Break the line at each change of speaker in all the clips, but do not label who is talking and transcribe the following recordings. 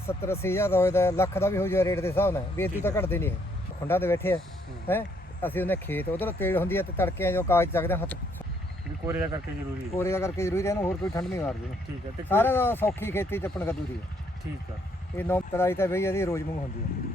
70 80 ਹਜ਼ਾਰ ਦਾ ਹੋਇਆ ਲੱਖ ਦਾ ਵੀ ਹੋ ਜਾਏ ਰੇਟ ਦੇ ਹਿਸਾਬ ਨਾਲ ਵੀ ਇਦੋਂ ਤਾਂ ਘਟਦੇ ਨਹੀਂ ਇਹ। ਖੁੰਡਾ ਦੇ ਬੈਠੇ ਆ ਹੈ। ਅਸੀਂ ਉਹਨੇ ਖੇਤ ਉਧਰ ਤੇੜ ਹੁੰਦੀ ਆ ਤੇ ਤੜਕੇ ਜੋ ਕਾਗਜ਼ ਚੱਕਦੇ ਹੱਥ
ਵੀ ਕੋਰੇ ਦਾ ਕਰਕੇ ਜ਼ਰੂਰੀ ਹੈ।
ਕੋਰੇ ਦਾ ਕਰਕੇ ਜ਼ਰੂਰੀ ਹੈ ਇਹਨੂੰ ਹੋਰ ਕੋਈ ਠੰਡ ਨਹੀਂ ਮਾਰਦੀ।
ਠੀਕ ਹੈ ਤੇ
ਸਾਰਿਆਂ ਦਾ ਸੌਖੀ ਖੇਤੀ ਚੱਪਣ ਕੱਦੂ ਦੀ ਹੈ
ਠੀਕ ਆ।
ਇਹ ਨੌ ਤਰਾਈ ਤਾਂ ਬਈ ਇਹਦੀ ਰੋਜ਼ ਮੰਗ ਹੁੰਦੀ ਹੈ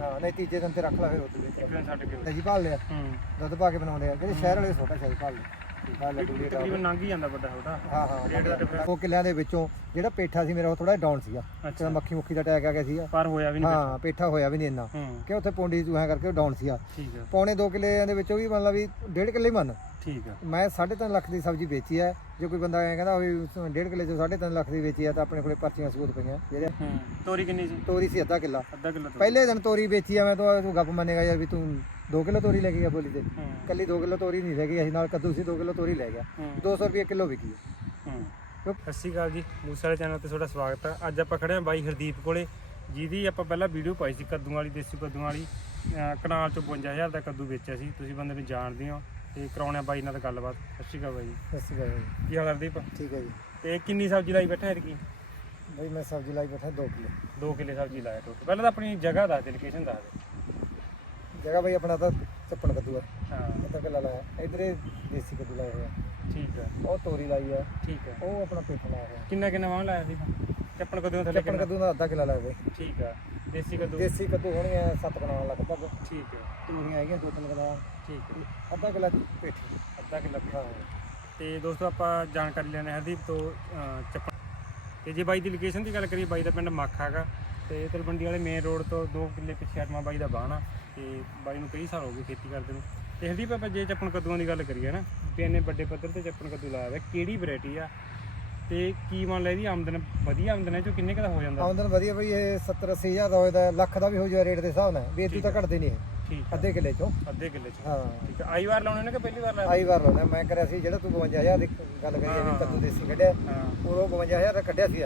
ਹਾਂ ਨਹੀਂ ਤੀਜੇ ਦਿਨ ਤੇ ਰੱਖ ਲਾ ਫਿਰ ਉੱਤੇ
ਇੱਕ ਦਿਨ ਛੱਡ ਕੇ।
ਦਹੀਂ ਭਾਲ ਲਿਆ
ਹੂੰ।
ਦੁੱਧ ਪਾ ਕੇ ਬਣਾਉਂਦੇ ਆ। ਜਿਹੜੇ ਸ਼ਹਿਰ ਵਾਲੇ ਛੋਟਾ ਸ਼ਾਹੀ ਭਾਲ ਲਿਆ।
ਤਕਰੀਬਨ ਲੰਘ ਹੀ ਜਾਂਦਾ ਵੱਡਾ ਛੋਟਾ।
ਹਾਂ ਹਾਂ
ਰੇਟ ਦਾ difference-
ਉਹ ਕਿੱਲਿਆਂ ਦੇ ਵਿੱਚੋਂ ਜਿਹੜਾ ਪੇਠਾ ਸੀ ਮੇਰਾ ਉਹ ਥੋੜਾ ਡਾਊਨ ਸੀਗਾ।
ਅੱਛਾ।
ਤੇ ਮੱਖੀ ਮੁੱਖੀ ਦਾ ਅਟੈਕ ਆ ਗਿਆ ਸੀਗਾ।
ਪਰ ਹੋਇਆ ਵੀ ਨਹੀਂ
ਹਾਂ ਪੇਠਾ। ਹੋਇਆ ਵੀ ਨਹੀਂ ਇੰਨਾ।
ਹੂੰ।
ਕਿ ਉੱਥੇ ਪੌਂਡੀ ਚੂਹਾ ਕਰਕੇ ਉਹ ਡਾਊਨ ਸੀਗਾ।
ਠੀਕ ਆ।
ਪੌਣੇ 2 ਕਿੱਲੇ ਦੇ ਵਿੱਚੋਂ ਵੀ ਮਤਲਬ ਵੀ ਡੇਢ ਕਿੱਲੇ ਹੀ ਮੰਨ।
ਠੀਕ ਆ।
ਮੈਂ 3.5 ਲੱਖ ਦੀ ਸਬਜ਼ੀ ਵੇਚੀ ਹੈ ਜੇ ਕੋਈ ਬੰਦਾ ਐ ਕਹਿੰਦਾ ਵੀ ਡੇਢ ਕਿੱਲੇ ਚੋਂ 3.5 ਲੱਖ ਦੀ ਵੇਚੀ ਹੈ ਤਾਂ ਆਪਣੇ ਕੋਲੇ ਪਰਚੀਆਂ ਸਬੂਤ ਪਈਆਂ। ਜਿਹੜੇ
ਹੂੰ। ਤੋਰੀ ਕਿੰਨੀ ਸੀ?
ਤੋਰੀ ਸੀ ਅੱਧਾ ਕਿੱਲਾ।
ਅੱਧਾ ਕਿਲੋ ਤੋਰੀ।
ਪਹਿਲੇ ਦਿਨ ਤੋਰੀ ਵੇਚੀ ਆ ਮੈਂ ਤਾਂ ਤੂੰ ਗੱਪ ਮੰਨੇਗਾ ਯਾਰ ਵੀ ਤੂੰ 2 ਕਿਲੋ ਤੋਰੀ ਲੈ ਕੇ ਗਿਆ ਬੋਲੀ ਤੇ।
ਹੂੰ।
ਕੱਲੀ 2 ਕਿਲੋ ਤੋਰੀ ਨਹੀਂ ਲੈ ਗਈ ਅਸੀਂ ਨਾਲ ਕੱਦੂ ਸੀ 2 ਕਿਲੋ ਤੋਰੀ ਲੈ ਗਿਆ।
ਹੂੰ।
200 ਰੁਪਏ ਕਿਲੋ ਵਿਕੀ ਹੈ।
ਹੂੰ ਸਤਿ ਸ਼੍ਰੀ ਅਕਾਲ ਜੀ ਮੂਸੇ ਵਾਲੇ ਚੈਨਲ ਤੇ ਤੁਹਾਡਾ ਸਵਾਗਤ ਹੈ ਅੱਜ ਆਪਾਂ ਖੜੇ ਹਾਂ ਬਾਈ ਹਰਦੀਪ ਕੋਲੇ ਜਿਹਦੀ ਆਪਾਂ ਪਹਿਲਾਂ ਵੀਡੀਓ ਪਾਈ ਸੀ ਕੱਦੂਆਂ ਵਾਲੀ ਦੇਸੀ ਕੱਦੂਆਂ ਵਾਲੀ। ਕਨਾਲ ਚ 52000 ਦਾ ਕੱਦੂ ਵੇਚਿਆ ਸੀ ਤੁਸੀਂ ਬੰਦੇ ਨੂੰ ਜਾਣਦੇ ਹੋ ਤੇ ਕਰਾਉਣੇ ਬਾਈ ਨਾਲ ਗੱਲਬਾਤ। ਸਤਿ ਸ਼੍ਰੀ ਅਕਾਲ ਬਾਈ।
ਸਤਿ ਸ਼੍ਰੀ ਅਕਾਲ ਜੀ।
ਕੀ ਹਾਲ ਹੈ ਹਰਦੀਪ?
ਠੀਕ ਹੈ ਜੀ।
ਤੇ ਕਿੰਨੀ ਸਬਜ਼ੀ ਲਾਈ ਬੈਠਾ ਐਤਕੀ?
ਬਈ ਮੈਂ ਸਬਜ਼ੀ ਲਾਈ ਬੈਠਾ 2 ਕਿਲੋ।
2 ਕਿੱਲੇ ਸਬਜ਼ੀ ਲਾਇਆ ਟੋਟਲ। ਪਹਿਲਾਂ ਤਾਂ ਆਪਣੀ ਜਗ੍ਹਾ ਦੱਸ ਦੇ ਲੋਕੇਸ਼ਨ ਦੱਸ ਦੇ।
ਜਗ੍ਹਾ ਬਈ ਆਪਣਾ ਤਾਂ ਚੱਪਣ ਕੱਦੂ ਹੈ।
ਹਾਂ
ਅੱਧਾ ਕਿੱਲਾ ਲਾਇਆ। ਇਧਰੇ ਦੇਸੀ ਕੱਦੂ ਲਾਇਆ ਹੋਇਆ
ਠੀਕ ਹੈ
ਉਹ ਤੋਰੀ ਲਾਈ ਹੈ
ਠੀਕ ਹੈ
ਉਹ ਆਪਣਾ ਪੇਠਾ ਲਾਇਆ ਹੋਇਆ।
ਕਿੰਨਾ ਕਿੰਨਾ ਵਾਂ ਲਾਇਆ ਸੀ? ਚੱਪਣ ਕਦੋਂ ਥੱਲੇ
ਚੱਪਣ ਕੱਦੂ ਦਾ ਅੱਧਾ ਕਿੱਲਾ ਲਾਇਆ ਬਈ
ਠੀਕ ਹੈ ਦੇਸੀ ਕੱਦੂ?
ਦੇਸੀ ਕੱਦੂ ਹੋਣਗੇ 7 ਕਨਾਲ ਲਗਭਗ।
ਠੀਕ ਹੈ
ਤੋਰੀਆਂ ਹੈਗੀਆਂ ਦੋ ਤਿੰਨ ਕਨਾਲ
ਠੀਕ ਹੈ
ਅੱਧਾ ਕਿੱਲਾ ਪੇਠੀ।
ਅੱਧਾ ਕਿੱਲਾ
ਹਾਂ।
ਤੇ ਦੋਸਤੋ ਆਪਾਂ ਜਾਣਕਾਰੀ ਲੈਣੇ ਹਰਦੀਪ ਤੋਂ ਚੱਪਣ। ਤੇ ਜੇ ਬਾਈ ਦੀ ਲੋਕੇਸ਼ਨ ਦੀ ਗੱਲ ਕਰੀਏ ਬਾਈ ਦਾ ਪਿੰਡ ਮਾਖਾ ਹੈਗਾ। ਤੇ ਤਲਵੰਡੀ ਵਾਲੇ ਮੇਨ ਰੋਡ ਤੋਂ 2 ਕਿੱਲੇ ਪਿੱਛੇ ਹਟਮਾ ਬਾਈ ਦਾ ਬਾਣਾ ਤੇ ਬਾਈ ਨੂੰ ਕਈ ਸਾਲ ਹੋ ਗਏ ਖੇਤੀ ਕਰਦੇ ਨੂੰ। ਤੇ ਹਰਦੀਪ ਆਪਾਂ ਜੇ ਚੱਪਣ ਕੱਦੂਆਂ ਦੀ ਗੱਲ ਕਰੀਏ ਨਾ ਤੇ ਇੰਨੇ ਵੱਡੇ ਪੱਧਰ ਤੇ ਚੱਪਣ ਕੱਦੂ ਲਾਇਆ ਹੋਇਆ ਕਿਹੜੀ ਵੈਰਾਈਟੀ ਆ? ਤੇ ਕੀ ਮੰਨ ਲਾ ਇਹਦੀ ਆਮਦਨ ਵਧੀਆ ਆਮਦਨ ਹੈ ਚੋ ਕਿੰਨੇ ਕੁ ਦਾ ਹੋ ਜਾਂਦਾ?
ਆਮਦਨ ਵਧੀਆ ਬਈ ਇਹ 70 80 ਹਜ਼ਾਰ ਦਾ ਹੋਇਆ ਲੱਖ ਦਾ ਵੀ ਹੋ ਜਾਏ ਰੇਟ ਦੇ ਹਿਸਾਬ ਨਾਲ। ਵੀ ਇਦੋਂ ਤਾਂ ਘਟਦੇ ਨਹੀਂ ਇਹ।
ਠੀਕ
ਅੱਧੇ ਕਿੱਲੇ ਚੋਂ।
ਅੱਧੇ ਕਿੱਲੇ ਚ।
ਹਾਂ।
ਠੀਕ ਆ ਆਈ ਵਾਰ ਲਾਉਣੇ ਨੇ ਕਿ ਪਹਿਲੀ ਵਾਰ ਲਾਇਆ
ਆਈ ਵਾਰ ਲਾਉਣਾ ਮੈਂ ਕਰਿਆ ਸੀ ਜਿਹੜਾ ਤੂੰ 52000 ਦੀ ਗੱਲ ਕਰੀ ਵੀ ਕੱਦੂ ਦੇਸੀ ਕੱਢਿਆ।
ਹਾਂ।
ਉਦੋਂ 52000 ਦਾ ਕੱਢਿਆ ਸੀ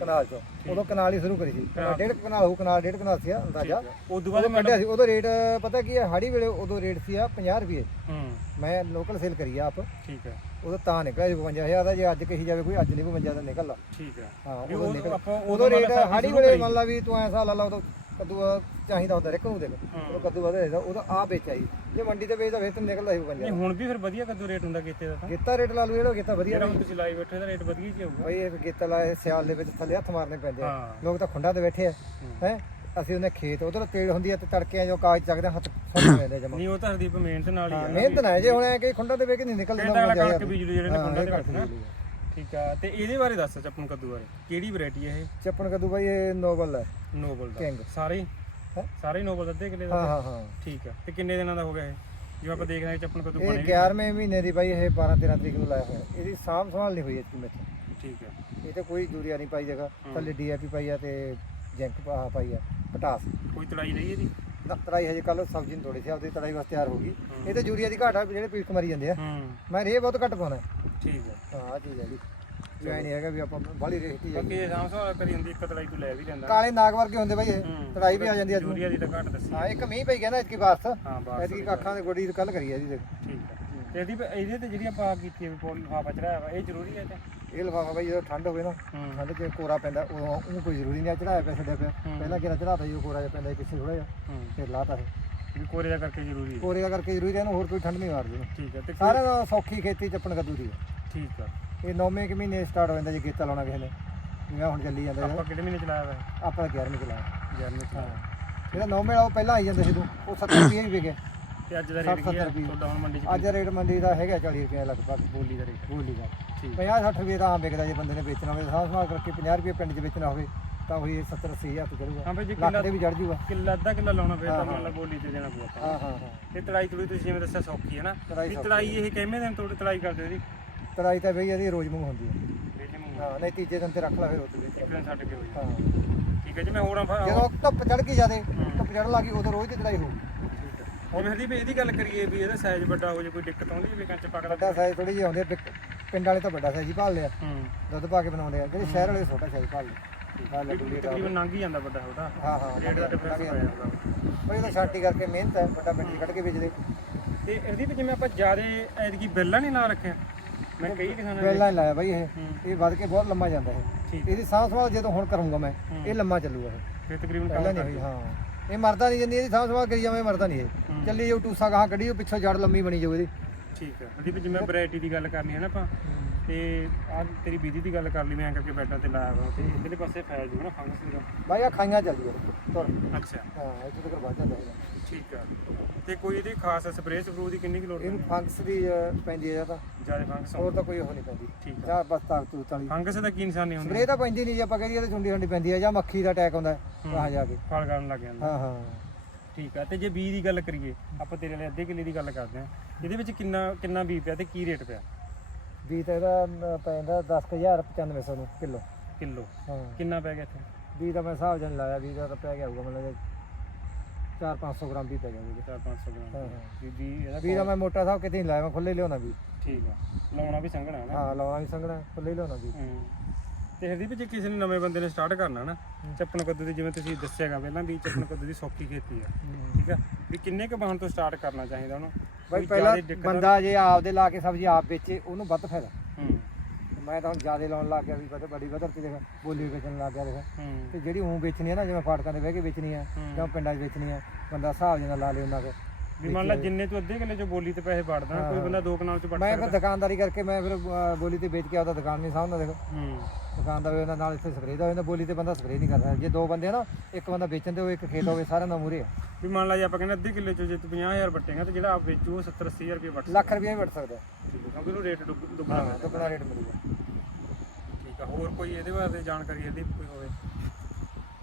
ਕਨਾਲ ਚੋਂ। ਉਦੋਂ ਕਨਾਲ ਹੀ ਸ਼ੁਰੂ ਕਰੀ ਸੀ। ਕਨਾਲ। ਡੇਢ ਕਨਾਲ ਹੋਊ ਕਨਾਲ ਡੇਢ ਕਨਾਲ ਸੀ ਅੰਦਾਜ਼ਾ।
ਉਦੋਂ ਬਾਅਦ
ਕੱਢਿਆ ਸੀ। ਉਦੋਂ ਰੇਟ ਪਤਾ ਕੀ ਹੈ ਹਾੜੀ ਵੇਲੇ ਉਦੋਂ ਰੇਟ ਸੀ ਆ 50 ਰੁਪਏ।
ਹੂੰ।
ਮੈਂ ਲੋਕਲ ਸੇਲ ਕਰੀ ਆ ਆਪ।
ਠੀਕ ਹੈ
ਉਦੋਂ ਤਾਂ ਨਿਕਲਿਆ ਸੀ 55000 ਦਾ। ਜੇ ਅੱਜ ਕਹੀ ਜਾਵੇ ਕੋਈ ਅੱਜ ਨਹੀਂ 52 ਦਾ ਨਿਕਲਦਾ।
ਠੀਕ ਹੈ
ਹਾਂ ਉਦੋਂ ਨਿਕਲ ਉਦੋਂ ਰੇਟ ਹਾੜੀ ਵੇਲੇ। ਮੰਨ ਲਾ ਵੀ ਤੂੰ ਐਸਾ ਲਾ ਲਾ ਉਦੋਂ ਕੱਦੂ ਚਾਹੀਦਾ ਹੁੰਦਾ ਰਿਕ ਨੂੰ ਦੇਖ ਉਦੋਂ ਕੱਦੂ ਵਧੇ ਜਾਂਦਾ ਉਦੋਂ ਆ ਵੇਚਿਆ ਜੀ। ਜੇ ਮੰਡੀ ਤੇ ਵੇਚਦਾ ਫਿਰ ਤਾਂ ਨਿਕਲਦਾ 52
ਨਹੀਂ ਹੁਣ ਵੀ ਫਿਰ ਵਧੀਆ ਕਦੋਂ ਰੇਟ ਹੁੰਦਾ ਗੇਤੇ ਦਾ ਤਾਂ।
ਗੇਤਾ ਰੇਟ ਲਾ ਲੂ ਜਿਹੜਾ ਗੇਤਾ ਵਧੀਆ
ਜਿਹੜਾ ਹੁਣ ਤੁਸੀਂ ਲਾਈ ਬੈਠੇ ਦਾ ਰੇਟ ਵਧੀਆ ਹੀ ਹੋਊਗਾ।
ਬਈ ਇਹ ਗੇਤਾ ਲਾਏ ਸਿਆਲ ਦੇ ਵਿੱਚ ਥੱਲੇ ਹੱਥ ਮਾਰਨੇ ਪੈਂਦੇ ਆ।
ਹਾਂ।
ਲੋਕ ਤਾਂ ਖੁੰਡਾ ਤੇ ਬੈਠੇ ਆ ਹੈ। ਅਸੀਂ ਉਹਨੇ ਖੇਤ ਉਧਰ ਤੇੜ ਹੁੰਦੀ ਆ ਤੇ ਤੜਕੇ ਜੋ ਕਾਗਜ਼ ਚੱਕਦੇ ਆ, ਹੱਥ ਸੁੱਟ ਪੈਂਦੇ ਜਮਾ।
ਨਹੀਂ ਉਹ ਤਾਂ ਹਰਦੀਪ ਮਿਹਨਤ ਨਾਲ ਹੀ ਆ।
ਮਿਹਨਤ ਨਾ ਹੈ, ਜੇ ਹੁਣ ਐ ਕਿ ਖੁੰਡਾ ਤੇ ਵੇ ਕੇ ਨਹੀਂ ਨਿਕਲਦਾ
ਪਿੰਡ ਵਾਲਾ ਕਣਕ ਬੀਜ ਲਈ ਜਿਹੜੇ ਨੇ
ਹਾਂ,
ਕੁੰਡਾ
ਇਹ
ਠੀਕ ਆ ਤੇ ਇਹਦੇ ਬਾਰੇ ਦੱਸ ਚੱਪਣ ਕੱਦੂ ਬਾਰੇ। ਕਿਹੜੀ ਵੈਰਾਈਟੀ ਹੈ ਇਹ?
ਚੱਪਣ ਕੱਦੂ ਬਾਈ ਇਹ ਨੋਬਲ ਹੈ
ਨੋਬਲ ਦਾ।
ਕਿੰਗ
ਸਾਰੇ? ਹੀ?
ਹੈਂ?
ਸਾਰੇ ਹੀ ਨੋਬਲ ਅੱਧੇ ਕਿਲੇ
ਹਾਂ
ਦਾ?
ਹਾਂ ਹਾਂ
ਠੀਕ ਆ ਤੇ ਕਿੰਨੇ ਦਿਨਾਂ ਦਾ ਹੋ ਗਿਆ ਇਹ? ਜਿਵੇਂ ਆਪਾਂ ਦੇਖਦੇ ਹਾਂ ਚੱਪਣ ਕੱਦੂ
ਇਹ
ਬਣੇ
11ਵੇਂ ਮਹੀਨੇ ਦੀ ਬਾਈ ਇਹ 12 13 ਤਰੀਕ ਨੂੰ ਲਾਇਆ ਹੋਇਆ। ਇਹਦੀ ਸਾਂਭ ਸੰਭਾਲ ਨਹੀਂ ਹੋਈ ਇਸ ਵਿੱਚ
ਠੀਕ ਹੈ
ਇਹ ਤੇ ਕੋਈ ਯੂਰੀਆ ਨਹੀਂ ਪਾਈ ਜਗਾ ਥੱਲੇ ਡੀਏਪੀ ਪਾਈ ਆ ਤੇ ਜਿੰਕ ਆਹ ਪਾਈ ਆ ਪਟਾਸ।
ਕੋਈ ਤੜਾਈ ਰਹੀ ਇਹਦੀ?
ਤੜਾਈ ਹਜੇ ਕੱਲ ਸਬਜ਼ੀ ਨੂੰ ਤੋੜੀ ਸੀ ਆਪਦੀ ਤੜਾਈ ਵਾਸਤੇ ਤਿਆਰ ਹੋ ਗਈ। ਇਹ ਤੇ ਯੂਰੀਆ ਦੀ ਘਾਟ ਆ ਜਿਹੜੇ ਪੀਕ ਮਾਰੀ ਜਾਂਦੇ ਆ।
ਹੂੰ।
ਮੈਂ ਰੇ ਬਹੁਤ ਘੱਟ ਪਾਉਣਾ।
ਠੀਕ ਹੈ।
ਹਾਂ ਆ ਚੀਜ਼ ਹੈ ਜੀ। ਜਿਵੇਂ ਨਹੀਂ ਹੈਗਾ ਵੀ ਆਪਾਂ ਬਾਹਲੀ ਰੇਖਤੀ ਹੈ।
ਬਾਕੀ ਇਹ ਸੰਭਾਲ ਕਰੀ ਹੁੰਦੀ ਇੱਕ ਤੜਾਈ ਤੂੰ ਲੈ ਵੀ ਜਾਂਦਾ
ਕਾਲੇ ਨਾਗ ਵਰਗੇ ਹੁੰਦੇ ਬਾਈ ਇਹ।
ਹੂੰ।
ਤੜਾਈ ਵੀ ਆ ਜਾਂਦੀ ਆ।
ਯੂਰੀਆ ਦੀ ਤਾਂ ਘੱਟ ਦੱਸੀ।
ਹਾਂ ਇੱਕ ਮੀਂਹ ਪਈ ਗਿਆ ਨਾ ਇਤਕੀ ਬਾਰਸ।
ਹਾਂ ਬਾਸ
ਐਤਕੀ ਅੱਖਾਂ ਦੇ ਗੋਡੀ ਕੱਲ ਕਰੀ ਆ ਜੀ। ਦੇਖ
ਠੀਕ ਹੈ। ਤੇ ਇਹਦੀ ਇਹਦੇ ਤੇ ਜਿਹੜੀ ਆਪਾਂ ਕੀਤੀ ਹੈ ਪੋਲ ਲਿਫਾਫਾ ਚੜਾਇਆ ਵਾ ਇਹ ਜ਼ਰੂਰੀ ਹੈ ਤੇ?
ਇਹ ਲਫਾਫਾ ਬਾਈ ਜਦੋਂ ਠੰਡ ਹੋਵੇ ਨਾ
ਹੂੰ।
ਠੰਡ 'ਚ ਕੋਰਾ ਪੈਂਦਾ ਉਹ ਉਹ ਕੋਈ ਜ਼ਰੂਰੀ ਨਹੀਂ ਚੜਾਇਆ ਪਿਆ ਛੱਡਿਆ ਪਿਆ।
ਹੂੰ।
ਪਹਿਲਾਂ ਕਿਹੜਾ ਚੜਾਤਾ ਜੀ ਉਹ ਕੋਰਾ ਜਿਹਾ ਪੈਂਦਾ ਸੀ ਪਿੱਛੇ ਥੋੜਾ ਜਿਹਾ ਫਿਰ ਲਾਤਾ ਇਹ
ਵੀ ਕੋਰੇ ਦਾ ਕਰਕੇ ਜ਼ਰੂਰੀ ਹੈ।
ਕੋਰੇ ਦਾ ਕਰਕੇ ਜ਼ਰੂਰੀ ਹੈ ਇਹਨੂੰ ਹੋਰ ਕੋਈ ਠੰਡ ਨਹੀਂ ਮਾਰਦੀ। ਇਹਨੂੰ।
ਠੀਕ ਹੈ ਤੇ ਕੋਈ-
ਸਾਰਿਆਂ ਦਾ ਸੌਖੀ ਖੇਤੀ ਚੱਪਣ ਕੱਦੂ ਦੀ ਹੈ।
ਠੀਕ ਆ।
ਇਹ ਨੌਵੇਂ ਕਿ ਮਹੀਨੇ ਸਟਾਰਟ ਹੋ ਜਾਂਦਾ ਜੇ ਗੇਤਾ ਲਾਉਣਾ ਕਿਸੇ ਨੇ। ਜਿਵੇਂ ਹੁਣ ਚੱਲੀ ਜਾਂਦਾ
ਆਪਾਂ ਕਿਹੜੇ ਮਹੀਨੇ ਚਲਾਇਆ ਵਾ?
ਆਪਾਂ 11ਵੇਂ ਚਲਾਇਆ
ਜਰਮਨੀ ਚਲਾਇਆ
ਜਿਹੜਾ ਨੌਵੇਂ ਵਾਲਾ ਉਹ ਪਹਿਲਾਂ ਆਈ ਜਾਂਦੇ ਸੀ ਤੂੰ ਉਹ 70 ਰੁਪਏ ਹੀ ਵਿਕੇ
ਤੇ ਅੱਜ ਦਾ ਰੇਟ ਕੀ ਹੈ। ਤੁਹਾਡਾ ਹੁਣ ਮੰਡੀ ਚ
ਅੱਜ ਰੇਟ ਮੰਡੀ ਦਾ ਹੈਗਾ 40 ਰੁਪਏ ਲਗਭਗ।
ਬੋਲੀ ਦਾ ਰੇਟ
ਬੋਲੀ ਦਾ।
ਠੀਕ।
50 60 ਰੁਪਏ ਦਾ ਆਮ ਵਿਕਦਾ ਜੇ ਬੰਦੇ ਨੇ ਵੇਚਣਾ ਹੋਵੇ। ਸਾਹ ਸਮਾਲ ਕਰਕੇ 50 ਰੁਪਏ ਪਿੰਡ 'ਚ ਵੇਚਣਾ ਹੋਵੇ ਤਾਂ ਉਹੀ 70 80 ਹਜ਼ਾਰ ਕਰੂਗਾ।
ਹਾਂ ਬਈ ਜੇ ਕਿੱਲਾ
ਵੀ ਜੜ ਜੂਗਾ।
ਕਿੱਲਾ ਅੱਧਾ ਕਿੱਲਾ ਲਾਉਣਾ ਪਏ ਤਾਂ ਮੰਨ ਲਾ ਬੋਲੀ ਤੇ ਦੇਣਾ ਪਊ ਆਪਾਂ।
ਹਾਂ ਹਾਂ ਹਾਂ।
ਤੇ ਤੜਾਈ ਤੜੂਈ ਤੁਸੀਂ ਜਿਵੇਂ ਦੱਸਿਆ ਸੌਖੀ ਹੈ ਨਾ।
ਤੜਾਈ
ਵੀ ਤੜਾਈ ਇਹ ਕਿਵੇਂ ਦਿਨ ਤੋੜ ਤੜਾਈ ਕਰਦੇ ਹੋ ਇਹਦੀ
ਤਰਾਈ ਤਾਂ ਬਈ ਇਹਦੀ ਰੋਜ਼ ਮੰਗ ਹੁੰਦੀ ਹੈ।
ਮੂੰਹ
ਹਾਂ ਨਹੀਂ ਤੀਜੇ ਦਿਨ ਤੇ ਰੱਖ ਲਾ ਫਿਰ ਉੱਤੇ
ਇੱਕ ਦਿਨ ਛੱਡ ਕੇ ਹੋਈ
ਹਾਂ।
ਠੀਕ ਹੈ ਜੀ ਮੈਂ ਹੋਰ
ਜਦੋਂ ਧੁੱਪ ਚੜ ਗਈ ਜਾਦੇ ਧੁੱਪ ਚੜਨ ਲੱਗੀ ਉਦੋਂ ਰੋਜ਼ ਦੀ ਤੜਾਈ ਹੋਊਗੀ।
ਠੀਕ ਹੈ। ਹੁਣ ਹਰਦੀਪ ਇਹਦੀ ਗੱਲ ਕਰੀਏ ਵੀ ਇਹਦਾ ਸਾਈਜ਼ ਵੱਡਾ ਹੋ ਜੇ ਕੋਈ ਦਿੱਕਤ ਆਉਂਦੀ ਹੈ ਵੀ ਕੰਚ ਪਕੜਾ
ਵੱਡਾ ਸਾਈਜ਼ ਥੋੜੀ ਜਿਹੀ ਆਉਂਦੀ ਹੈ ਪਿੰਡ- ਪਿੰਡ ਵਾਲੇ ਤਾਂ ਵੱਡਾ ਸਾਈਜ਼ ਹੀ ਭਾਲ ਲਿਆ।
ਹੂੰ।
ਦੁੱਧ ਪਾ ਕੇ ਬਣਾਉਂਦੇ ਆ ਜਿਹੜੇ ਸ਼ਹਿਰ ਵਾਲੇ ਛੋਟਾ ਸਾਈਜ਼ ਭਾਲ ਲਿਆ। ਭਾਲ ਲਿਆ ਡੁੱਲੀ ਦਾ।
ਤਕਰੀਬਨ ਲੰਘ ਹੀ ਜਾਂਦਾ ਵੱਡਾ ਛੋਟਾ
ਹਾਂ ਹਾਂ
ਰੇਟ ਦਾ ਡਿਫਰੈਂਸ ਪੈ ਜਾਂਦਾ।
ਬਈ ਉਹਦਾ ਛਾਟੀ ਕਰਕੇ ਮਿਹਨਤ ਹੈ ਵੱਡਾ ਮਿੱਟੀ ਕੱਢ ਕੇ ਵੇਚਦੇ
ਤੇ ਇਹਦੀ ਵੀ ਜਿਵੇਂ ਆਪਾਂ ਜਿਆਦੇ ਐਤਕੀ ਬਿੱਲਾ ਨਹੀਂ ਲਾ ਰੱਖਿਆ। ਮੈਂ ਕਈ ਕਿਸਾਨਾਂ ਨੇ
ਪਹਿਲਾਂ ਹੀ ਲਾਇਆ ਬਾਈ ਇਹ।
ਹੂੰ।
ਇਹ ਵੱਧ ਕੇ ਬਹੁਤ ਲੰਮਾ ਜਾਂਦਾ ਹੈ
ਠੀਕ।
ਇਹਦੀ ਸਾਂਭ ਸੰਭਾਲ ਜਦੋਂ ਹੁਣ ਕਰੂੰਗਾ ਮੈਂ। ਇਹ ਲੰਮਾ ਚੱਲੂਗਾ ਇਹ।
ਫਿਰ ਤਕਰੀਬਨ
ਪਹਿਲਾਂ
ਕੰਮ
ਨਹੀਂ ਹੋਈ ਹਾਂ। ਇਹ ਮਰਦਾ ਨਹੀਂ ਜਿੰਨੀ ਇਹਦੀ ਸਾਂਭ ਸੰਭਾਲ ਕਰੀ ਜਾਵੇਂ ਮਰਦਾ ਨਹੀਂ ਇਹ। ਚੱਲੀ ਜਾਊ ਟੂਸਾ ਗਾਹਾਂ ਕੱਢੀ ਪਿੱਛੋਂ ਜੜ ਲੰਮੀ ਬਣੀ ਜਾਊ ਇਹਦੀ।
ਠੀਕ ਹੈ। ਉਹਦੀ ਵੀ ਜਿਵੇਂ ਵੈਰਾਈਟੀ ਦੀ ਗੱਲ ਕਰਨੀ ਹੈ ਨਾ ਆਪਾਂ। ਤੇ ਆ ਤੇਰੀ ਬੀਜੀ ਦੀ ਗੱਲ ਕਰ ਲਈ ਮੈਂ ਕਰਕੇ ਬੈਡਾਂ ਤੇ ਲਾਇਆ ਵਾ। ਤੇ ਇਧਰਲੇ ਪਾਸੇ ਫੈਲ ਜੂਗਾ ਨਾ ਫੰਗਸ ਦਾ
ਬਾਈ ਆ ਖਾਈਆਂ ਚੱਲਦੀ ਹੈ ਤੁਰ
ਅੱਛਾ।
ਹਾਂ ਇੱਥੇ ਤੱਕ ਵੱਧ ਜਾਂਦਾ
ਠੀਕ ਆ। ਤੇ ਕੋਈ ਇਹਦੀ ਖਾਸ ਸਪਰੇਅ ਸਪਰੂ ਦੀ ਕਿੰਨੀ ਕੁ ਲੋੜ
ਇਹਨੂੰ ਫੰਗਸ ਦੀ ਪੈਂਦੀ ਹੈ ਜਾਂ ਤਾਂ।
ਜ਼ਿਆਦਾ ਫੰਗਸ
ਹੋਰ ਤਾਂ ਕੋਈ ਉਹ ਨਹੀਂ ਪੈਂਦੀ।
ਠੀਕ ਆ।
ਜਾਂ ਬਸ ਤਾਕਤ ਤੂਤ ਵਾਲੀ।
ਫੰਗਸ ਦਾ ਕੀ ਨਿਸ਼ਾਨੀ ਹੁੰਦਾ?
ਸਪਰੇ ਤਾਂ ਪੈਂਦੀ ਨਹੀਂ ਜੇ ਆਪਾਂ ਕਹਦੀਏ ਤਾਂ ਚੁੰਡੀ ਹੰਡੀ ਪੈਂਦੀ ਹੈ ਜਾਂ ਮੱਖੀ ਦਾ ਅਟੈਕ ਹੁੰਦਾ ਕਹਾਂ ਜਾ ਕੇ।
ਫਲ ਕਰਨ ਲੱਗ ਜਾਂਦਾ।
ਹਾਂ ਹਾਂ।
ਠੀਕ ਆ। ਤੇ ਜੇ ਬੀ ਦੀ ਗੱਲ ਕਰੀਏ ਆਪਾਂ ਤੇਰੇ ਲਈ ਅੱਧੇ ਕਿੱਲੇ ਦੀ ਗੱਲ ਕਰਦੇ ਆ। ਇਹਦੇ ਵਿੱਚ ਕਿੰਨਾ ਕਿੰਨਾ ਬੀ ਪਿਆ ਤੇ ਕੀ ਰੇਟ ਪਿਆ?
ਵੀ ਤਾਂ ਇਹਦਾ ਅਮ, ਪੈਂਦਾ 10950 ਨੂੰ ਕਿਲੋ।
ਕਿਲੋ?
ਹਾਂ।
ਕਿੰਨਾ ਪੈ ਗਿਆ ਇੱਥੇ?
ਵੀ ਤਾਂ ਮੈਂ ਹਿਸਾਬ ਜਨ ਲਾਇਆ ਵੀ ਦਾ ਤਾਂ ਪੈ ਗਿਆ ਹੋਊਗਾ ਮਤਲਬ 4-500 ਗ੍ਰਾਮ ਵੀ ਪੈ ਗਿਆ ਵੀ
4-500 ਗ੍ਰਾਮ।
ਹਾਂ
ਵੀ ਇਹਦਾ
ਮੈਂ ਮੋਟਾ ਹਿਸਾਬ ਕਿਤੇ ਨਹੀਂ ਲਾਇਆ ਮੈਂ ਖੁੱਲੇ ਲਿਆਉਣਾ ਵੀ।
ਠੀਕ ਆ। ਲਾਉਣਾ ਵੀ ਸੰਘਣਾ ਹੈ ਨਾ?
ਹਾਂ ਲਾਉਣਾ ਵੀ ਸੰਗਣਾ ਖੁੱਲੇ ਲਿਆਉਣਾ ਵੀ।
ਹੂੰ। ਤੇ ਹਰਦੀਪ ਜੇ ਕਿਸੇ ਨੇ ਨਵੇਂ ਬੰਦੇ ਨੇ ਸਟਾਰਟ ਕਰਨਾ ਨਾ ਚੱਪਣ ਕੱਦੂ ਦੀ ਜਿਵੇਂ ਤੁਸੀਂ ਦੱਸਿਆਗਾ ਪਹਿਲਾਂ ਵੀ ਚੱਪਣ ਕੱਦੂ ਦੀ ਸੌਖੀ ਖੇਤੀ ਆ। ਠੀਕ ਆ? ਵੀ ਕਿੰਨੇ ਕੁ ਬਾਹਨ ਤੋਂ ਸਟਾਰਟ ਕਰਨਾ ਚਾਹੀਦਾ ਉਹਨੂੰ?
ਬਾਈ ਪਹਿਲਾਂ ਬੰਦਾ ਜੇ ਆਪਦੇ ਲਾ ਕੇ ਸਬਜ਼ੀ ਆਪ ਵੇਚੇ ਉਹਨੂੰ ਵੱਧ ਫਾਇਦਾ।
ਹੂੰ।
ਮੈਂ ਤਾਂ ਹੁਣ ਜ਼ਿਆਦਾ ਲਾਉਣ ਲੱਗ ਗਿਆ ਵੀ ਪਤਾ ਬੜੀ ਵਧਰ ਤੇ ਦੇਖ ਬੋਲੀ ਵੇਚਣ ਲੱਗ ਗਿਆ ਦੇਖ। ਤੇ ਜਿਹੜੀ ਉਹ ਵੇਚਣੀ ਹੈ ਨਾ ਜਿਵੇਂ ਫਾਟਕਾਂ ਦੇ ਬਹਿ ਕੇ ਵੇਚਣੀ ਆ
ਹੂੰ।
ਜਾਂ ਪਿੰਡਾਂ 'ਚ ਵੇਚਣੀ ਆ ਬੰਦਾ ਹਿਸਾਬ ਜਿਹਾ ਲਾ ਲੇ ਉਹਨਾਂ ਕੋ
ਵੀ ਮੰਨ ਲਾ ਜਿੰਨੇ ਤੂੰ ਅੱਧੇ ਕਿੱਲੇ ਚੋਂ ਬੋਲੀ ਤੇ ਪੈਸੇ ਵੜਦਾ ਕੋਈ ਬੰਦਾ ਦੋ ਕਨਾਲ ਚ ਵੜ
ਮੈਂ ਫਿਰ ਦੁਕਾਨਦਾਰੀ ਕਰਕੇ ਮੈਂ ਫਿਰ ਅਹ, ਬੋਲੀ ਤੇ ਵੇਚ ਕੇ ਆਪਦਾ ਦੁਕਾਨ ਨਹੀਂ ਸਾਹਮਣਾ ਦੇਖ।
ਹੂੰ।
ਦੁਕਾਨਦਾਰ ਉਹਨਾਂ ਨਾਲ ਇੱਥੇ ਸਪਰੇਅ ਦਾ ਹੋ ਜਾਂਦਾ ਬੋਲੀ ਤੇ ਬੰਦਾ ਸਪਰੇਅ ਨਹੀਂ ਕਰਦਾ। ਜੇ ਦੋ ਬੰਦੇ ਆ ਨਾ ਇੱਕ ਬੰਦਾ ਵੇਚਣ ਤੇ ਉਹ ਇੱਕ ਖੇਤ ਹੋਵੇ ਸਾਰਿਆਂ ਦਾ ਮੂਰੇ
ਵੀ ਮੰਨ ਲਾ ਜੇ ਆਪਾਂ ਕਹਿੰਦੇ ਅੱਧੇ ਕਿੱਲੇ ਚੋਂ ਜੇ ਤੂੰ 50000 ਵੱਟੇਗਾ ਤੇ ਜਿਹੜਾ ਆਪ ਵੇਚੂ ਉਹ 70 80000 ਰੁਪਏ ਵੱਟ
ਲੱਖ ਰੁਪਏ ਵੀ ਵਟ ਸਕਦਾ।
ਕਿਉਂਕਿ ਉਹਨੂੰ ਰੇਟ ਦੁੱਗਣਾ
ਹਾਂ ਦੁੱਗਣਾ ਰੇਟ ਮਿਲੂਗਾ।
ਠੀਕ ਆ ਹੋਰ ਕੋਈ ਇਹਦੇ ਬਾਰੇ ਜਾਣਕਾਰੀ ਇਹਦੀ ਕੋਈ ਹੋਵੇ?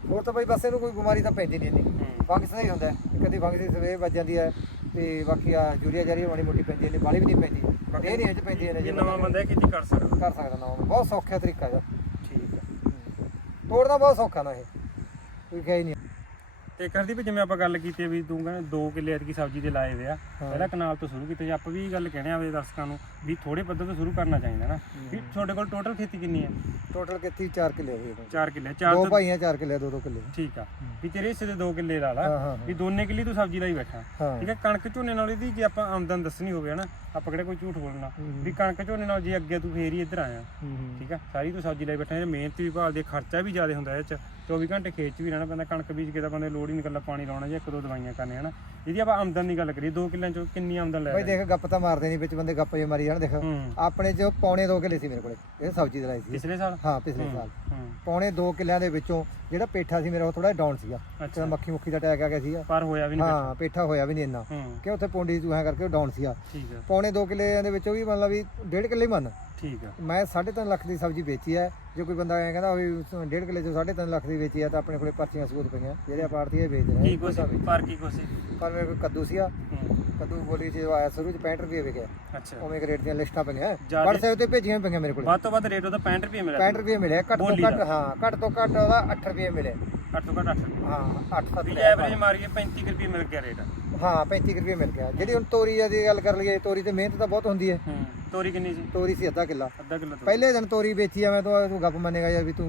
ਹੋਰ ਤਾਂ ਬਈ ਬਸ ਇਹਨੂੰ ਕੋਈ ਬਿਮਾਰੀ ਤਾਂ ਪੈਂਦੀ ਨਹੀਂ ਇੰਨੀ।
ਹੂੰ।
ਫੰਗਸ ਦਾ ਹੀ ਹੁੰਦਾ। ਹੈ। ਕਦੀ ਫੰਗਸ ਦੀ ਸਪਰੇਅ ਵੱਜ ਜਾਂਦੀ ਹੈ। ਤੇ ਬਾਕੀ ਆ ਯੂਰੀਆ ਜਾਰੀ ਮਾੜੀ ਮੋਟੀ ਪੈਂਦੀ ਹੈ ਬਾਲੀ ਵੀ ਨਹੀਂ ਪੈਂਦੀ। ਇਹ 'ਚ ਪੈਂਦੀ ਹੈ
ਜੇ ਨਵਾਂ ਬੰਦਾ ਖੇਤੀ ਕਰ ਸਕਦਾ।
ਕਰ ਸਕਦਾ ਨਾ ਉਹ। ਬਹੁਤ ਸੌਖਾ ਤਰੀਕਾ ਹੈ
ਠੀਕ ਆ।
ਤੋੜਨਾ ਬਹੁਤ ਸੌਖਾ ਨਾ ਇਹ। ਕੋਈ ਕਹੀ ਨਹੀਂ।
ਤੇ ਕਰਦੀ ਵੀ ਜਿਵੇਂ ਆਪਾਂ ਗੱਲ ਕੀਤੀ ਆ ਵੀ ਤੂੰ ਕਹਿੰਦਾ 2 ਕਿੱਲੇ ਐਤਕੀ ਸਬਜ਼ੀ ਦੇ ਲਾਏ ਵੇ ਆ ਪਹਿਲਾਂ ਕਨਾਲ ਤੋਂ ਸ਼ੁਰੂ ਕੀਤੇ ਜੇ ਆਪਾਂ ਵੀ ਇਹ ਗੱਲ ਕਹਿਣੇ ਆਵੇ ਦਰਸ਼ਕਾਂ ਨੂੰ ਵੀ ਥੋੜੇ ਪੱਧਰ ਤੋਂ ਸ਼ੁਰੂ ਕਰਨਾ ਚਾਹੀਦਾ ਨਾ ਵੀ ਤੁਹਾਡੇ ਕੋਲ ਟੋਟਲ ਖੇਤੀ ਕਿੰਨੀ ਹੈ
ਟੋਟਲ ਕਿੱਤੀ 4 ਕਿੱਲੇ ਹੋਏ ਨੇ।
4 ਕਿੱਲੇ 4
ਦੋ ਭਾਈਆਂ 4 ਕਿੱਲੇ ਦੋ ਦੋ ਕਿੱਲੇ।
ਠੀਕ ਆ ਵੀ ਤੇਰੇ ਹਿੱਸੇ ਦੇ 2 ਕਿੱਲੇ ਲਾ ਲਾ ਵੀ ਦੋਨੇ ਕਿੱਲੇ ਤੂੰ ਸਬਜ਼ੀ ਲਾਈ ਬੈਠਾ। ਠੀਕ ਹੈ ਕਣਕ ਝੋਨੇ ਨਾਲ ਇਹਦੀ ਜੇ ਆਪਾਂ ਆਮਦਨ ਦੱਸਣੀ ਹੋਵੇ ਹਨਾ ਆਪਾਂ ਕਿਹੜਾ ਕੋਈ ਝੂਠ ਬੋਲਣਾ। ਵੀ ਕਣਕ ਝੋਨੇ ਨਾਲ ਜੇ ਅੱਗੇ ਤੂੰ ਫੇਰ ਹੀ ਇੱਧਰ ਆਇਆ। ਠੀਕ ਆ ਸਾਰੀ ਤੂੰ ਸਬਜ਼ੀ ਲਈ ਬੈਠਾ ਮਿਹਨਤ ਵੀ ਭਾਲਦੇ ਖਰਚਾ ਵੀ ਜ਼ਿਆਦਾ ਹੁੰਦਾ ਇਹ ਚ 24 ਘੰਟੇ ਖੇਤ 'ਚ ਵੀ ਰਹਿਣਾ ਪੈਂਦਾ ਕਣਕ ਬੀਜ ਕੇ ਤਾਂ ਬੰਦੇ ਲੋੜ ਨਹੀਂ ਇਕੱਲਾ ਪਾਣੀ ਲਾਉਣਾ ਜਾਂ ਇੱਕ ਦੋ ਦਵਾਈਆਂ ਕਰਨੀਆਂ ਹਨਾ? ਇਹਦੀ ਆਪਾਂ ਆਮਦਨ ਦੀ ਗੱਲ ਕਰੀਏ 2 ਕਿੱਲਿਆਂ ਚੋਂ ਕਿੰਨੀ ਆਮਦਨ ਲੈ
ਬਈ
ਰਹੇ?
ਦੇਖ ਗੱਪ ਤਾਂ ਮਾਰਦੇ ਨਹੀਂ ਵਿੱਚ ਬੰਦੇ ਗੱਪ ਜੇ ਮਾਰੀ ਜਾਣ ਦੇਖ।
ਹੂੰ।
ਆਪਣੇ ਜੋ ਪੌਣੇ 2 ਕਿੱਲੇ ਸੀ ਮੇਰੇ ਕੋਲੇ ਇਹ ਸਬਜ਼ੀ ਦਾ ਲਾਈ ਸੀ।
ਪਿਛਲੇ ਸਾਲ?
ਹਾਂ ਪਿਛਲੇ ਸਾਲ।
ਹੂੰ।
ਪੌਣੇ 2 ਕਿੱਲਿਆਂ ਦੇ ਵਿੱਚੋਂ ਜਿਹੜਾ ਪੇਠਾ ਸੀ ਮੇਰਾ ਉਹ ਥੋੜਾ ਡਾਊਨ ਸੀਗਾ।
ਅੱਛਾ।
ਮੱਖੀ ਮੁੱਖੀ ਦਾ ਅਟੈਕ ਆ ਗਿਆ ਸੀਗਾ।
ਪਰ ਹੋਇਆ ਵੀ ਨਹੀਂ
ਹਾਂ ਪੇਠਾ ਹੋਇਆ ਵੀ ਨਹੀਂ ਇੰਨਾ।
ਹੂੰ।
ਕਿ ਉੱਥੇ ਪੌਂਡੀ ਚੂਹਾ ਕਰਕੇ ਡਾਊਨ ਸੀਗਾ।
ਠੀਕ
ਪੌਣੇ 2 ਕਿੱਲੇ ਦੇ ਵਿੱਚੋਂ ਵੀ ਮਤਲਬ ਵੀ 1.5 ਕਿੱਲੇ ਹੀ ਮੰਨ।
ਠੀਕ ਆ।
ਮੈਂ 3.5 ਲੱਖ ਦੀ ਸਬਜ਼ੀ ਵੇਚੀ ਹੈ ਜੇ ਕੋਈ ਬੰਦਾ ਐਂ ਕਹਿੰਦਾ ਵੀ 1.5 ਕਿੱਲੇ ਚੋਂ 3.5 ਲੱਖ ਦੀ ਵੇਚੀ ਹੈ ਤਾਂ ਆਪਣੇ ਕੋਲੇ ਪਰਚੀਆਂ ਸਬੂਤ ਪਈਆਂ। ਜਿਹੜੇ ਆਪਾਂ ਆੜਤੀਏ ਵੇਚ ਰਹੇ
ਕੀ ਕੁਛ ਪਰ ਕੀ ਕੁਛ?
ਪਰ ਮੇਰੇ ਕੋਲ ਕੱਦੂ ਸੀਗਾ। ਕੱਦੂ ਬੋਲੀ ਚ ਆਇਆ ਸ਼ੁਰੂ ਚ 65 ਰੁਪਏ ਵਿਕਿਆ।
ਅੱਛਾ।
ਉਵੇਂ ਰੇਟ ਦੀਆਂ ਲਿਸਟਾਂ ਪਈਆਂ। WhatsApp ਤੇ ਭੇਜੀਆਂ ਪਈਆਂ ਮੇਰੇ ਕੋਲ।
ਵੱਧ ਤੋਂ ਵੱਧ ਰੇਟ ਉਹਦਾ 65 ਰੁਪਏ ਮਿਲਿਆ।
65 ਰੁਪਏ ਮਿਲੇ ਘੱਟ ਤੋਂ ਘੱਟ ਹਾਂ ਘੱਟ ਤੋਂ ਘੱਟ ਉਹਦਾ 8 ਰੁਪਏ ਮਿਲੇ
ਘੱਟ ਤੋਂ ਘੱਟ 8 ਰੁਪਏ
ਹਾਂ 8 7
ਵੀ ਐਵਰੇਜ ਮਾਰੀਏ 35 ਕੁ ਰੁਪਏ ਮਿਲ ਗਿਆ ਰੇਟ।
ਹਾਂ 35 ਕੁ ਰੁਪਏ ਮਿਲ ਗਿਆ। ਜਿਹੜੀ ਹੁਣ ਤੋਰੀ ਦੀ ਗੱਲ ਕਰ ਲਈਏ ਤੋਰੀ ਤੇ ਮਿਹਨਤ ਤਾਂ ਬਹੁਤ ਹੁੰਦੀ ਹੂੰ।
ਤੋਰੀ ਕਿੰਨੀ ਸੀ?
ਤੋਰੀ ਸੀ ਅੱਧਾ ਕਿੱਲਾ।
ਅੱਧਾ ਕਿਲੋ ਤੋਰੀ।
ਪਹਿਲੇ ਦਿਨ ਤੋਰੀ ਵੇਚੀ ਆ ਮੈਂ ਤਾਂ ਤੂੰ ਗੱਪ ਮੰਨੇਗਾ ਯਾਰ ਵੀ ਤੂੰ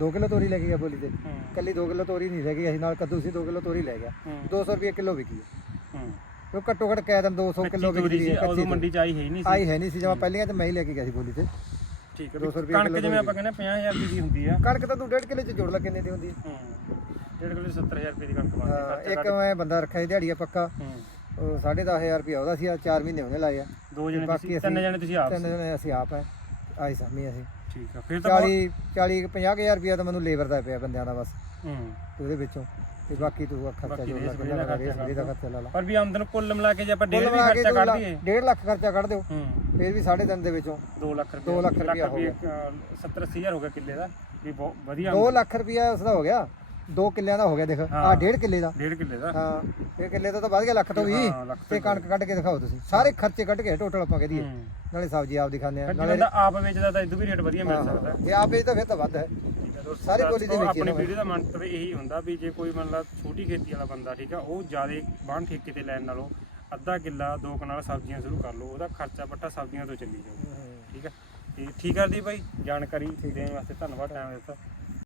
2 ਕਿਲੋ ਤੋਰੀ ਲੈ ਕੇ ਗਿਆ ਬੋਲੀ ਤੇ।
ਹੂੰ।
ਕੱਲੀ 2 ਕਿਲੋ ਤੋਰੀ ਨਹੀਂ ਲੈ ਗਈ ਅਸੀਂ ਨਾਲ ਕੱਦੂ ਸੀ 2 ਕਿਲੋ ਤੋਰੀ ਲੈ ਗਿਆ।
ਹੂੰ।
200 ਰੁਪਏ ਕਿਲੋ ਵਿਕੀ ਹੈ।
ਹੂੰ
ਉਹ ਘੱਟੋ ਘੱਟ ਕਹਿ ਦਿਨ 200 ਕਿਲੋ
ਤੋਰੀ
ਵਿਕਦੀ
ਸੀ
ਹੈ
ਉਦੋਂ ਮੰਡੀ ਚ ਆਈ ਹੈ ਹੀ ਨਹੀਂ ਸੀ।
ਆਈ ਹੈ ਨਹੀਂ ਸੀ ਜਮਾ ਪਹਿਲੀਆਂ ਤੇ ਮੈਂ ਹੀ ਲੈ ਕੇ ਗਿਆ ਸੀ ਬੋਲੀ ਤੇ।
ਠੀਕ ਹੈ
200 ਰੁਪਏ
ਕਣਕ
ਕਿੱਲੋ
ਜਿਵੇਂ ਆਪਾਂ ਕਹਿੰਦੇ 50000 ਰੁਪਏ ਦੀ ਹੁੰਦੀ ਆ।
ਕਣਕ ਤਾਂ ਤੂੰ 1.5 ਕਿਲੋ ਚ ਜੋੜ ਲੈ ਕਿੰਨੇ ਦੀ ਹੁੰਦੀ ਹੈ
ਹੂੰ। ਡੇਢ ਕਿਲੋ 70000 ਰੁਪਏ ਦੀ ਕਣਕ ਬਣਦੀ
ਹਾਂ, ਇੱਕ ਮੈਂ ਬੰਦਾ ਰੱਖਿਆ ਸੀ ਦਿਹਾੜੀਆ ਪੱਕਾ।
ਹੂੰ।
10500 ਰੁਪਏ ਉਹਦਾ ਸੀ 4 ਮਹੀਨੇ ਉਹਨੇ ਲਾਏ ਆ।
ਦੋ ਜਣੇ
ਬਾਕੀ
ਤੁਸੀਂ
ਅਸੀਂ-
ਤਿੰਨ ਜਣੇ ਤੁਸੀਂ ਆਪ
ਤਿੰਨ ਜਣੇ ਅਸੀਂ ਆਪ ਹੈ ਆਈ ਸਾਮੀ ਅਸੀਂ।
ਠੀਕ ਆ ਫਿਰ ਤਾਂ ਬਹੁਤ-
40 40 50000 ਰੁਪਏ ਤਾਂ ਮੈਨੂੰ ਲੇਬਰ ਦਾ ਪਿਆ ਬੰਦਿਆਂ ਦਾ ਬਸ।
ਹੂੰ।
ਤੇ ਉਹਦੇ ਵਿੱਚੋਂ। ਤੇ ਬਾਕੀ ਤੂੰ ਖਰਚਾ
ਬਾਕੀ
ਜੋੜ
ਰੇਸ
ਲੈ
ਸਪਰੇਅ ਦਾ
ਬੰਦਾ
ਖਰਚਾ
ਰੇਸ ਦਾ ਖਰਚਾ ਲਾ ਲਾ।
ਪਰ ਵੀ ਆਮਦਨ ਕੁੱਲ ਮਿਲਾ ਕੇ ਜੇ ਆਪਾਂ ਡੇਢ ਵੀ ਖਰਚਾ ਕੱਢ ਦਈਏ।
1.5 ਲੱਖ ਖਰਚਾ ਕੱਢ ਦਿਓ।
ਹੂੰ।
ਫਿਰ ਵੀ 3.5 ਦੇ ਵਿੱਚੋਂ।
2 ਲੱਖ ਰੁਪਏ
ਦੋ ਲੱਖ ਰੁਪਇਆ ਹੋ
70 80000 ਹੋ ਗਿਆ ਕਿੱਲੇ ਦਾ। ਵੀ ਬਹੁਤ ਵਧੀਆ
2 ਲੱਖ ਰੁਪਇਆ ਉਸ ਦਾ ਹੋ ਗਿਆ। 2 ਕਿੱਲਿਆਂ ਦਾ ਹੋ ਗਿਆ ਦੇਖ ਆ
ਹਾਂ।
1.5 ਕਿੱਲੇ ਦਾ।
ਡੇਢ ਕਿੱਲੇ ਦਾ।
ਹਾਂ ਇਹ ਕਿੱਲੇ ਦਾ ਤਾਂ ਵੱਧ ਗਿਆ ਲੱਖ ਤੋਂ ਵੀ
ਹਾਂ, ਲੱਖ
ਤੇ ਕਣਕ ਕੱਢ ਕੇ ਦਿਖਾਓ ਤੁਸੀਂ। ਸਾਰੇ ਖਰਚੇ ਕੱਢ ਕੇ ਟੋਟਲ ਆਪਾਂ ਕਹਦੀਏ
ਹੂੰ।
ਨਾਲੇ ਸਬਜ਼ੀ ਆਪ ਦਿਖਾਉਂਦੇ ਆ
ਫਿਰ
ਨਾਲੇ
ਆਪ ਵੇਚਦਾ ਤਾਂ ਇਦੋਂ ਵੀ ਰੇਟ ਵਧੀਆ ਮਿਲ ਸਕਦਾ।
ਜੇ ਆਪ ਵੇਚ ਤਾਂ ਫਿਰ ਤਾਂ ਵੱਧ ਹੈ।
ਠੀਕ ਹੈ ਦੋਸਤੋ
ਸਾਰੀ ਬੋਲੀ ਦੇ ਵਿੱਚ ਹੀ
ਆਪਣੀ ਵੀਡੀਓ ਦਾ ਮੰਤਵ ਇਹੀ ਹੁੰਦਾ ਵੀ ਜੇ ਕੋਈ ਮੰਨ ਲਾ ਛੋਟੀ ਖੇਤੀ ਵਾਲਾ ਬੰਦਾ ਠੀਕ ਆ ਉਹ ਜ਼ਿਆਦਾ ਬਾਣ ਠੇਕੇ ਤੇ ਲੈਣ ਨਾਲੋਂ ਅੱਧਾ ਕਿੱਲਾ ਦੋ ਕਨਾਲ ਸਬਜ਼ੀਆਂ ਸ਼ੁਰੂ ਕਰ ਲਓ ਉਹਦਾ ਖਰਚਾ ਪੱਟਾ ਸਬਜ਼ੀਆਂ ਤੋਂ ਚੱਲੀ ਜਾਊ। ਠੀਕ ਆ? ਤੇ ਠੀਕ ਕਰਦੀ ਬਾਈ ਜਾਣਕਾਰੀ ਦੇਣ ਵਾਸਤੇ ਧੰਨਵਾਦ ਟਾਈਮ ਦਿੱਤਾ।